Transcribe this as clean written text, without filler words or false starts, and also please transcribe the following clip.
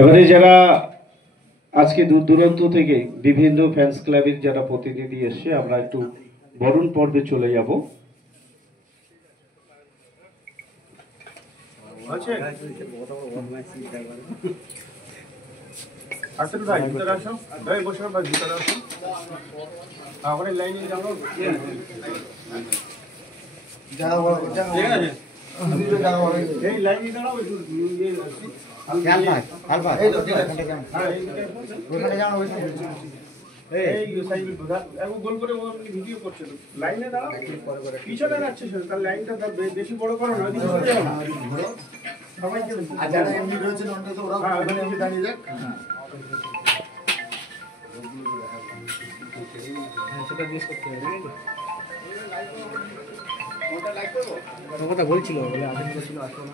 এবারে যারা আজকে দূর দূরান্ত থেকে বিভিন্ন ফ্যান্স ক্লাবের যারা প্রতিনিধি এসছে, আমরা একটু বরণ পর্বে চলে যাব। আসলে ভাই ভিতরে আসো, ভাই বসো, ভাই ভিতরে আসো। আমরা লাইনে যাবো। যাও যাও, ঠিক আছে। এই লাইনে দাঁড়াও, একটু আলফা এই তো ঠিক আছে। হ্যাঁ ওখানে যাও, ওখানে এই সাইড বুঝা একটু গোল করে ও আপনি ভিডিও করছেন, লাইনে দাঁড়াও, পিছনে যাচ্ছে স্যার, তার লাইনটা বেশি বড় করো না, ওদিকে চলে যাও না সবাইকে। আর যারা এমনি রয়েছে অন্তত ওরা ওখানে এমনি দাঁড়িয়ে যাক। সেটা জিজ্ঞেস করতে হবে, কথা বলছিল বলে আগে ছিল আসো না।